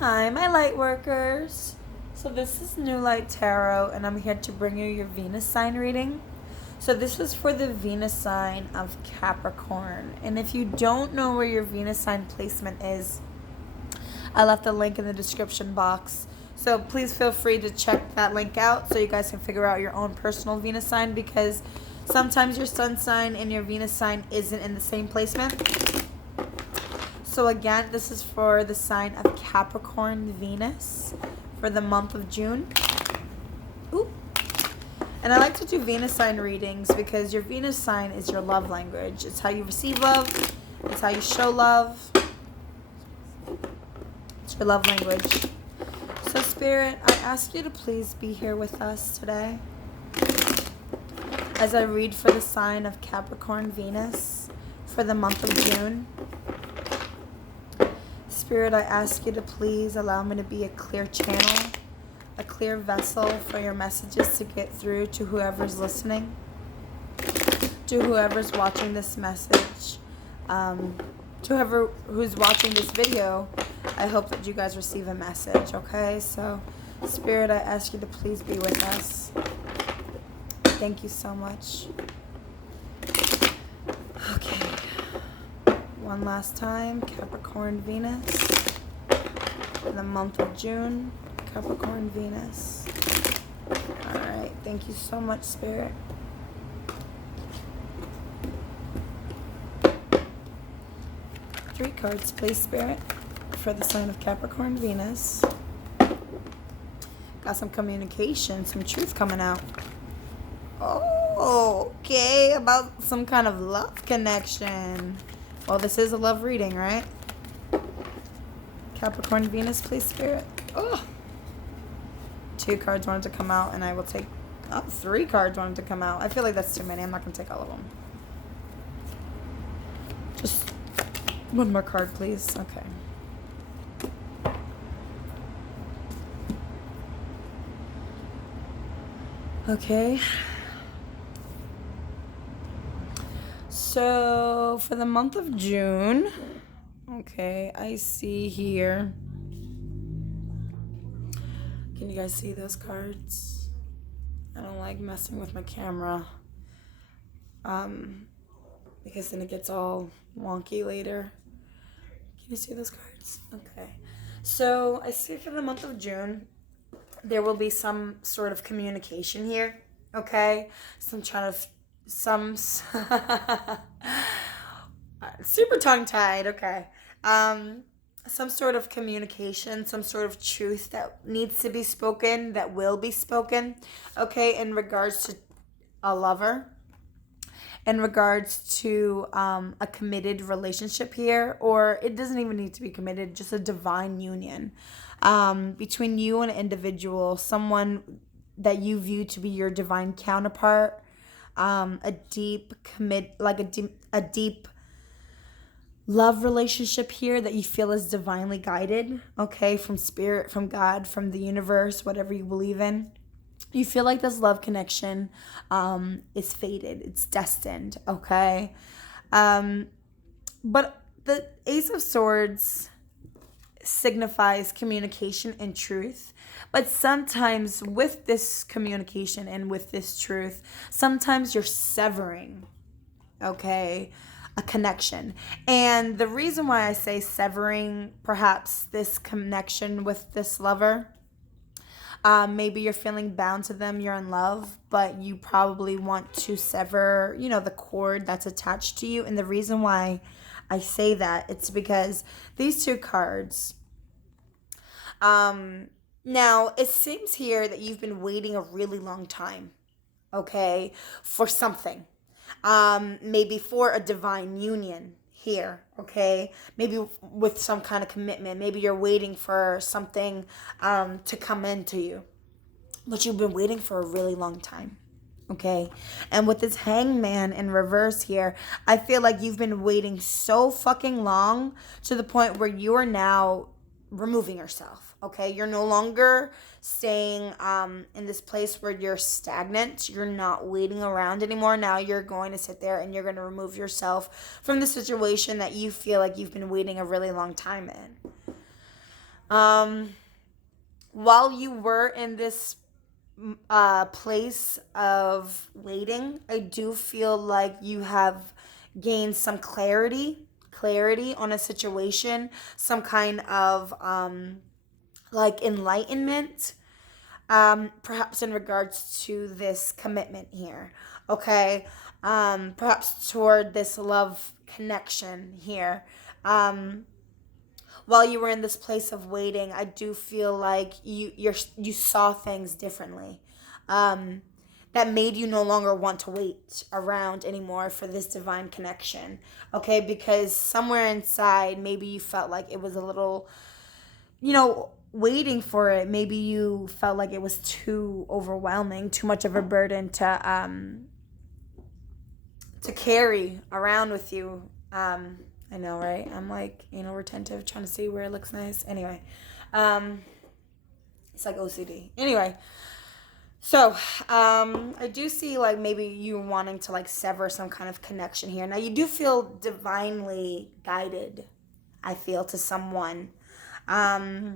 Hi, my light workers. So this is New Light Tarot, and I'm here to bring you your Venus sign reading. So this is for the Venus sign of Capricorn. And if you don't know where your Venus sign placement is, I left a link in the description box. So please feel free to check that link out so you guys can figure out your own personal Venus sign, because sometimes your sun sign and your Venus sign isn't in the same placement. So again, this is for the sign of Capricorn Venus for the month of June. Ooh. And I like to do Venus sign readings because your Venus sign is your love language. It's how you receive love. It's how you show love. It's your love language. So Spirit, I ask you to please be here with us today as I read for the sign of Capricorn Venus for the month of June. Spirit, I ask you to please allow me to be a clear channel, a clear vessel for your messages to get through to whoever's listening, to whoever's watching this message, to whoever who's watching this video. I hope that you guys receive a message, okay? So, Spirit, I ask you to please be with us. Thank you so much. Okay. One last time, Capricorn Venus for the month of June. Capricorn Venus. All right. Thank you so much, Spirit. Three cards, please, Spirit, for the sign of Capricorn Venus. Got some communication, some truth coming out. Oh, okay. About some kind of love connection. Well, this is a love reading, right? Capricorn Venus, please, Spirit. Oh. Two cards wanted to come out, and I will take... Oh, three cards wanted to come out. I feel like that's too many. I'm not going to take all of them. Just one more card, please. Okay. Okay. So, for the month of June, okay, I see here. Can you guys see those cards? I don't like messing with my camera, because then it gets all wonky later. Can you see those cards? Okay. So, I see for the month of June, there will be some sort of communication here, okay? Some super tongue-tied, okay. Some sort of communication, some sort of truth that needs to be spoken, that will be spoken, okay, in regards to a lover, in regards to a committed relationship here, or it doesn't even need to be committed, just a divine union between you and an individual, someone that you view to be your divine counterpart. A deep love relationship here that you feel is divinely guided, okay, from spirit, from God, from the universe, whatever you believe in. You feel like this love connection is fated, it's destined, okay? But the Ace of Swords signifies communication and truth. But sometimes with this communication and with this truth, sometimes you're severing, okay, a connection. And the reason why I say severing perhaps this connection with this lover, maybe you're feeling bound to them, you're in love, but you probably want to sever, the cord that's attached to you. And the reason why I say that, it's because these two cards, now, it seems here that you've been waiting a really long time, okay, for something. Maybe for a divine union here, okay? Maybe with some kind of commitment. Maybe you're waiting for something to come into you. But you've been waiting for a really long time, okay? And with this hangman in reverse here, I feel like you've been waiting so fucking long to the point where you are now removing yourself, okay? You're no longer staying in this place where you're stagnant. You're not waiting around anymore. Now you're going to sit there and you're going to remove yourself from the situation that you feel like you've been waiting a really long time in. While you were in this place of waiting, I do feel like you have gained some clarity on a situation, some kind of like enlightenment, perhaps in regards to this commitment here, okay? Perhaps toward this love connection here. While you were in this place of waiting, I do feel like you saw things differently. Um, that made you no longer want to wait around anymore for this divine connection. Okay, because somewhere inside, maybe you felt like it was a little, waiting for it. Maybe you felt like it was too overwhelming, too much of a burden to carry around with you. I know, right? I'm like anal retentive, trying to see where it looks nice. Anyway, it's like OCD. Anyway, so I do see like maybe you wanting to like sever some kind of connection here. Now you do feel divinely guided, I feel, to someone. I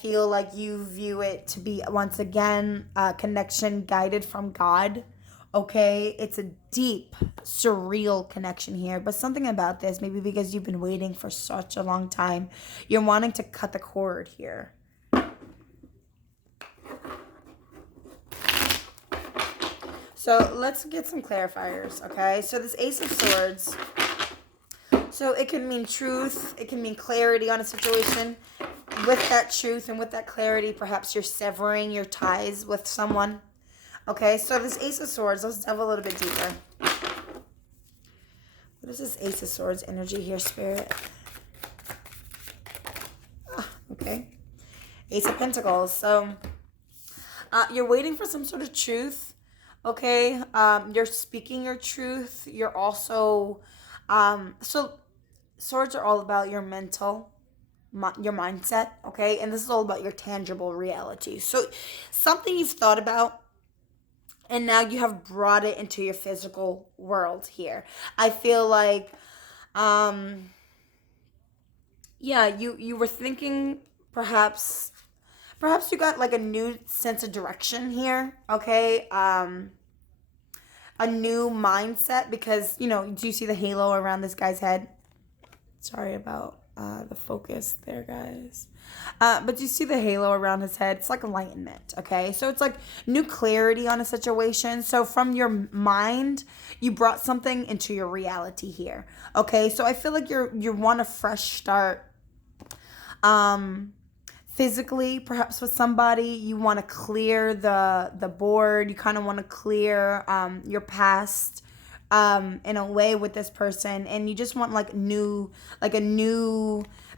feel like you view it to be, once again, a connection guided from God. Okay, it's a deep, surreal connection here. But something about this, maybe because you've been waiting for such a long time, you're wanting to cut the cord here. So let's get some clarifiers, okay? So this Ace of Swords, so it can mean truth, it can mean clarity on a situation. With that truth and with that clarity, perhaps you're severing your ties with someone. Okay, so this Ace of Swords, let's delve a little bit deeper. What is this Ace of Swords energy here, Spirit? Okay. Ace of Pentacles. So you're waiting for some sort of truth. Okay. You're speaking your truth. You're also, so swords are all about your mental, your mindset. Okay. And this is all about your tangible reality. So something you've thought about, and now you have brought it into your physical world here. I feel like, you were thinking perhaps you got like a new sense of direction here, okay? A new mindset because, do you see the halo around this guy's head? Sorry about the focus there, guys. But you see the halo around his head. It's like enlightenment, okay? So it's like new clarity on a situation. So from your mind, you brought something into your reality here, okay? So I feel like you want a fresh start. Physically, perhaps with somebody, you want to clear the board. You kind of want to clear your past in a way with this person, and you just want like a new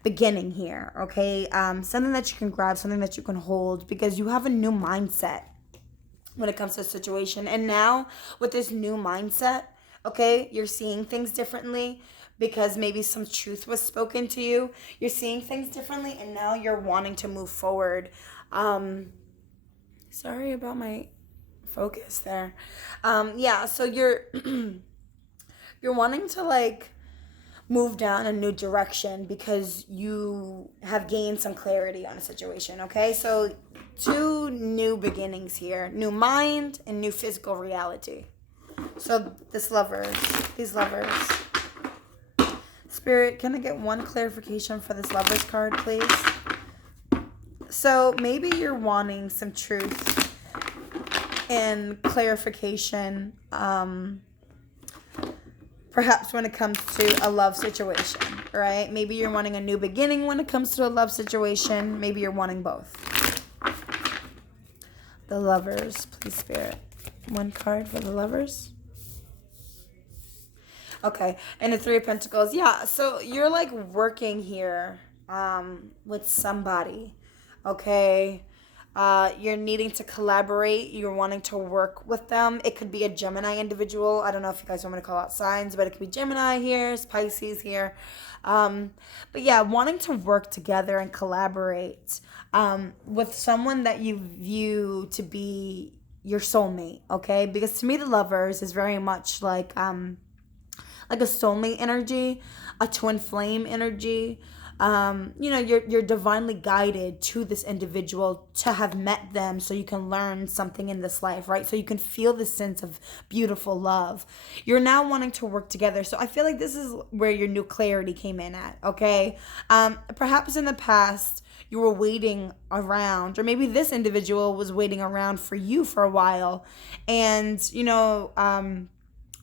beginning here, okay? Something that you can grab, something that you can hold, because you have a new mindset when it comes to a situation. And now with this new mindset, okay, you're seeing things differently because maybe some truth was spoken to you. You're seeing things differently, and now you're wanting to move forward. Sorry about my focus there. So you're you're wanting to like move down a new direction because you have gained some clarity on a situation, okay? So 2 new beginnings here, new mind and new physical reality. So these lovers. Spirit, can I get one clarification for this lovers card, please? So maybe you're wanting some truth and clarification, perhaps when it comes to a love situation, right? Maybe you're wanting a new beginning when it comes to a love situation. Maybe you're wanting both. The lovers, please, Spirit. One card for the lovers. Okay, and the 3 of Pentacles. Yeah, so you're like working here with somebody, okay? You're needing to collaborate. You're wanting to work with them. It could be a Gemini individual. I don't know if you guys want me to call out signs, but it could be Gemini here, Pisces here. But yeah, wanting to work together and collaborate with someone that you view to be your soulmate, okay? Because to me, the lovers is very much like a soulmate energy, a twin flame energy. you're divinely guided to this individual to have met them so you can learn something in this life, right? So you can feel the sense of beautiful love. You're now wanting to work together. So I feel like this is where your new clarity came in at, okay? Perhaps in the past, you were waiting around, or maybe this individual was waiting around for you for a while. And,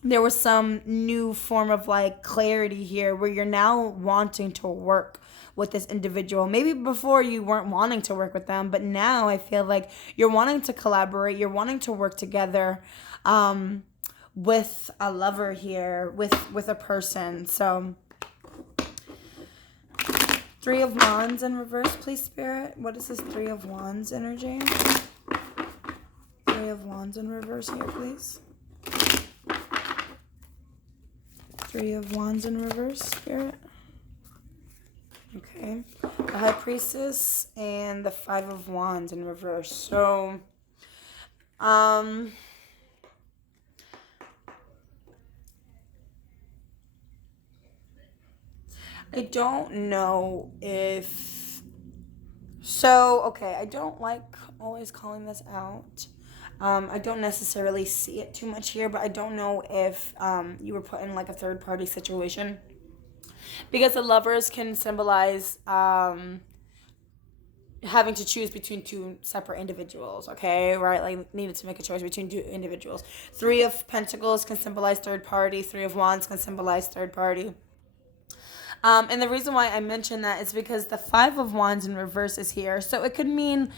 there was some new form of like clarity here where you're now wanting to work with this individual. Maybe before you weren't wanting to work with them, but now I feel like you're wanting to collaborate, you're wanting to work together with a lover here, with a person. So 3 of Wands in reverse, please, Spirit. What is this 3 of Wands energy? 3 of Wands in reverse here, please. 3 of Wands in reverse, Spirit. Okay. The High Priestess and the 5 of Wands in reverse. So, I don't know if... So, okay, I don't like always calling this out. I don't necessarily see it too much here, but I don't know if you were put in like a third party situation, because the lovers can symbolize having to choose between 2 separate individuals, okay, right? Like needed to make a choice between 2 individuals. 3 of Pentacles can symbolize third party. 3 of Wands can symbolize third party. And the reason why I mention that is because the 5 of Wands in reverse is here. So it could mean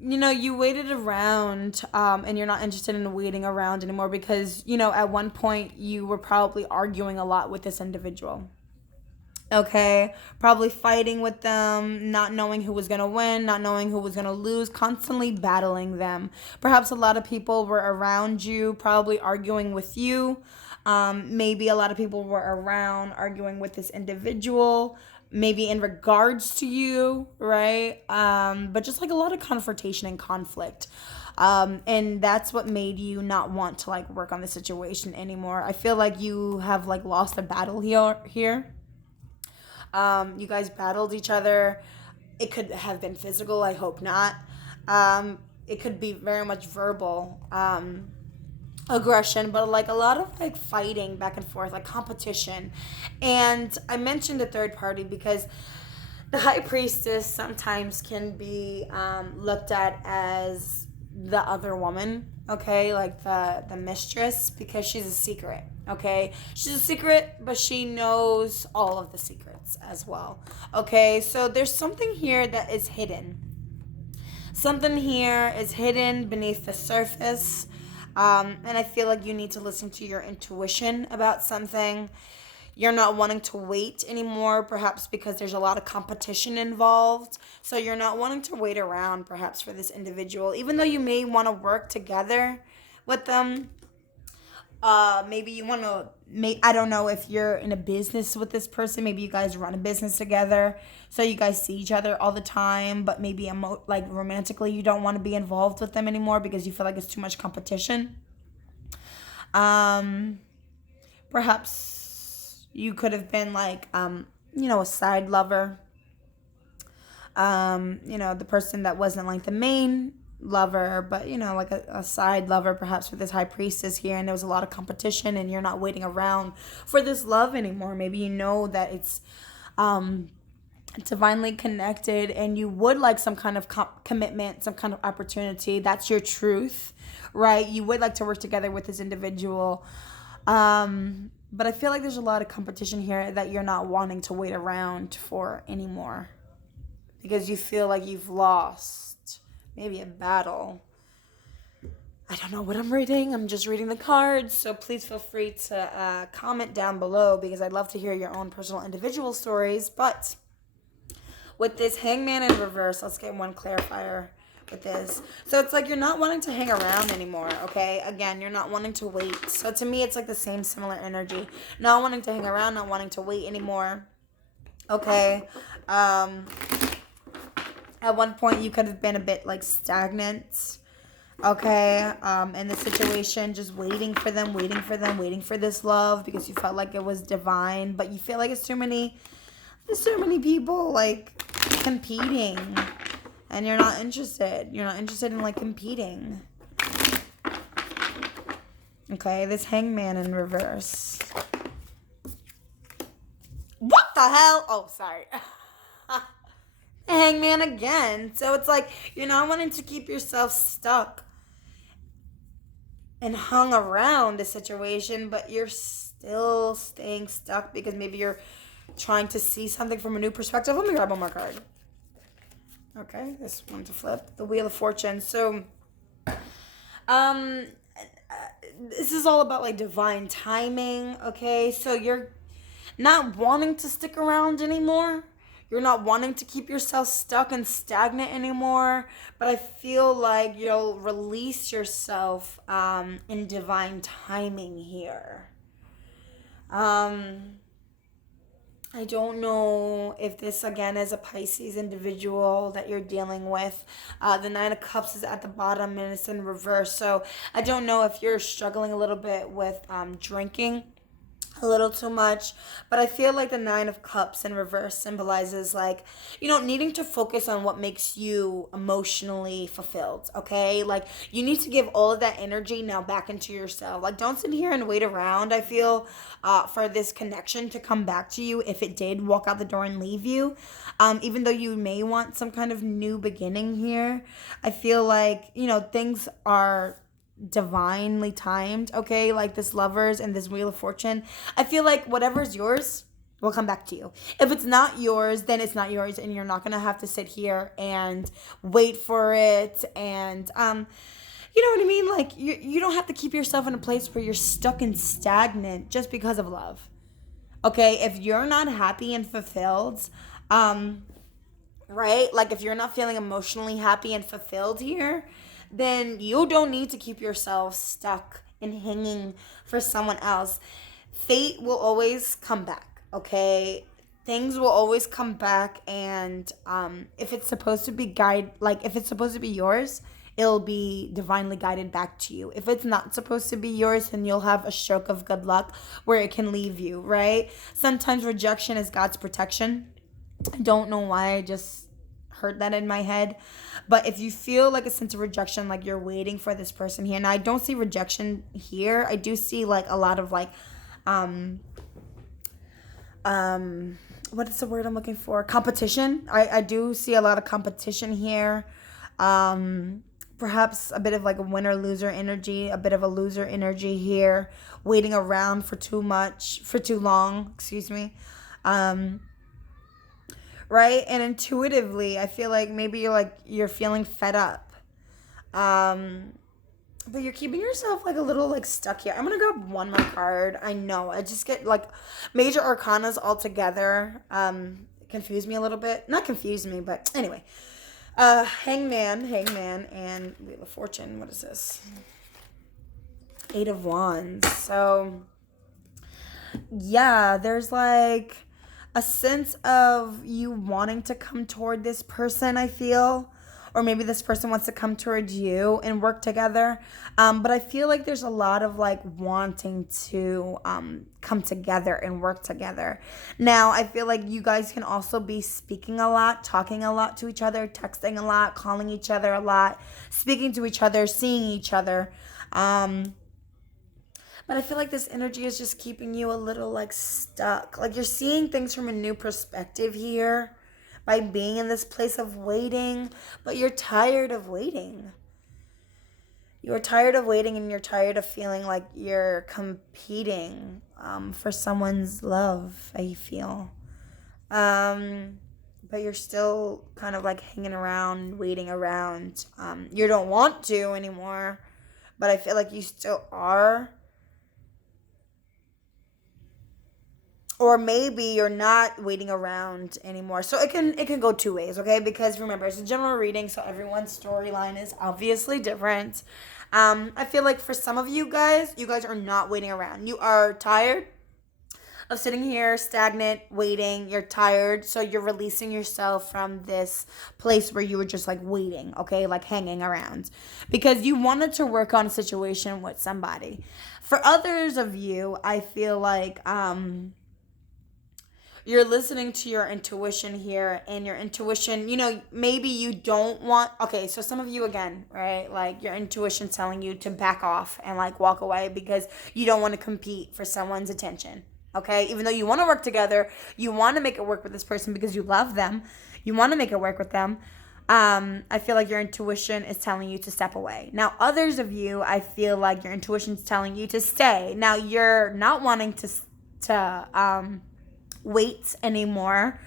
you waited around and you're not interested in waiting around anymore because, at one point you were probably arguing a lot with this individual. Okay, probably fighting with them, not knowing who was going to win, not knowing who was going to lose, constantly battling them. Perhaps a lot of people were around you, probably arguing with you. Maybe a lot of people were around arguing with this individual, maybe in regards to you, right? But just like a lot of confrontation and conflict. And that's what made you not want to like work on the situation anymore. I feel like you have like lost a battle here. You guys battled each other. It could have been physical. I hope not. It could be very much verbal aggression, but like a lot of like fighting back and forth, like competition. And I mentioned a third party because the High Priestess sometimes can be looked at as the other woman, okay, like the mistress, because she's a secret. Okay, she's a secret, but she knows all of the secrets as well. Okay, so there's something here that is hidden. Something here is hidden beneath the surface. And I feel like you need to listen to your intuition about something. You're not wanting to wait anymore, perhaps because there's a lot of competition involved. So you're not wanting to wait around, perhaps, for this individual, even though you may want to work together with them. Maybe you want to I don't know if you're in a business with this person. Maybe you guys run a business together, so you guys see each other all the time, but maybe like romantically you don't want to be involved with them anymore because you feel like it's too much competition. Perhaps you could have been like, a side lover. The person that wasn't like the main lover, but like a side lover perhaps for this High Priestess here, and there was a lot of competition and you're not waiting around for this love anymore. Maybe you know that it's divinely connected and you would like some kind of commitment, some kind of opportunity. That's your truth, right? You would like to work together with this individual, but I feel like there's a lot of competition here that you're not wanting to wait around for anymore because you feel like you've lost maybe a battle. I don't know what I'm reading. I'm just reading the cards. So please feel free to comment down below because I'd love to hear your own personal individual stories. But with this Hangman in reverse, let's get one clarifier with this. So it's like you're not wanting to hang around anymore, okay? Again, you're not wanting to wait. So to me, it's like the same similar energy. Not wanting to hang around, not wanting to wait anymore, okay? At one point, you could have been a bit like stagnant, okay, in the situation, just waiting for them, waiting for this love because you felt like it was divine, but you feel like it's too many There's so many people like competing, and you're not interested. You're not interested in like competing. Okay, this Hangman in reverse. What the hell? Oh, sorry. Hangman again. So it's like you're not wanting to keep yourself stuck and hung around a situation, but you're still staying stuck because maybe you're trying to see something from a new perspective. Let me grab one more card. Okay, this one to flip. The Wheel of Fortune. So, this is all about like divine timing. Okay, so you're not wanting to stick around anymore. You're not wanting to keep yourself stuck and stagnant anymore. But I feel like you'll release yourself in divine timing here. I don't know if this, again, is a Pisces individual that you're dealing with. The Nine of Cups is at the bottom and it's in reverse. So I don't know if you're struggling a little bit with drinking a little too much, but I feel like the Nine of Cups in reverse symbolizes like, needing to focus on what makes you emotionally fulfilled. Okay, like you need to give all of that energy now back into yourself. Like, don't sit here and wait around. I feel for this connection to come back to you, if it did walk out the door and leave you, even though you may want some kind of new beginning here. I feel like things are divinely timed, okay? Like this Lovers and this Wheel of Fortune. I feel like whatever's yours will come back to you. If it's not yours, then it's not yours, and you're not gonna have to sit here and wait for it. And you know what I mean? Like you don't have to keep yourself in a place where you're stuck and stagnant just because of love. Okay, if you're not happy and fulfilled, right? Like if you're not feeling emotionally happy and fulfilled here, then you don't need to keep yourself stuck and hanging for someone else. Fate will always come back, okay? Things will always come back, and if it's supposed to be if it's supposed to be yours, it'll be divinely guided back to you. If it's not supposed to be yours, then you'll have a stroke of good luck where it can leave you, right? Sometimes rejection is God's protection. I don't know why I just heard that in my head, but if you feel like a sense of rejection, like you're waiting for this person here, and I don't see rejection here, I do see like a lot of like what is the word I'm looking for, competition. I do see a lot of competition here, perhaps a bit of like a winner loser energy, a bit of a loser energy here, waiting around for too long, excuse me. Right? And intuitively, I feel like maybe you're feeling fed up. But you're keeping yourself like a little like stuck here. I'm going to grab one more card. I know. I just get like major arcanas all together. Confuse me a little bit. Not confuse me, but anyway. Hangman, and Wheel of Fortune. What is this? Eight of Wands. So, yeah, there's like a sense of you wanting to come toward this person, I feel. Or maybe this person wants to come towards you and work together. But I feel like there's a lot of like wanting to come together and work together. Now, I feel like you guys can also be speaking a lot, talking a lot to each other, texting a lot, calling each other a lot, speaking to each other, seeing each other. But I feel like this energy is just keeping you a little like stuck. Like you're seeing things from a new perspective here by being in this place of waiting, but you're tired of waiting. You're tired of waiting, and you're tired of feeling like you're competing for someone's love, I feel. But you're still kind of like hanging around, waiting around. You don't want to anymore, but I feel like you still are. Or maybe you're not waiting around anymore. So it can go two ways, okay? Because remember, it's a general reading, so everyone's storyline is obviously different. I feel like for some of you guys are not waiting around. You are tired of sitting here stagnant, waiting. You're tired, so you're releasing yourself from this place where you were just like waiting, okay? Like hanging around. Because you wanted to work on a situation with somebody. For others of you, I feel like you're listening to your intuition here, and your intuition, maybe you don't want, okay, so some of you, again, right, like your intuition's telling you to back off and like walk away because you don't want to compete for someone's attention. Okay, even though you want to work together, you want to make it work with this person because you love them, you want to make it work with them. I feel like your intuition is telling you to step away. Now, others of you, I feel like your intuition is telling you to stay. Now, you're not wanting to wait anymore.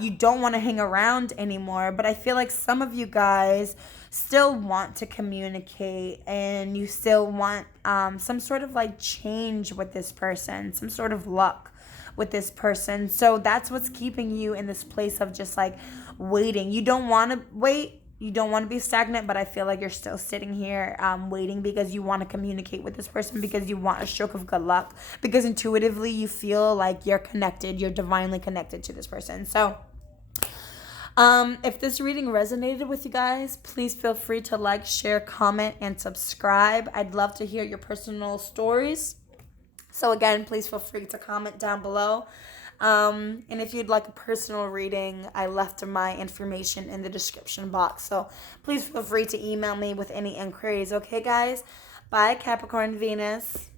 You don't want to hang around anymore. But I feel like some of you guys still want to communicate, and you still want some sort of like change with this person, some sort of luck with this person. So that's what's keeping you in this place of just like waiting. You don't want to wait. You don't want to be stagnant, but I feel like you're still sitting here waiting because you want to communicate with this person, because you want a stroke of good luck, because intuitively you feel like you're connected, you're divinely connected to this person. So if this reading resonated with you guys, please feel free to like, share, comment, and subscribe. I'd love to hear your personal stories. So again, please feel free to comment down below. And if you'd like a personal reading, I left my information in the description box. So please feel free to email me with any inquiries. Okay, guys? Bye, Capricorn Venus.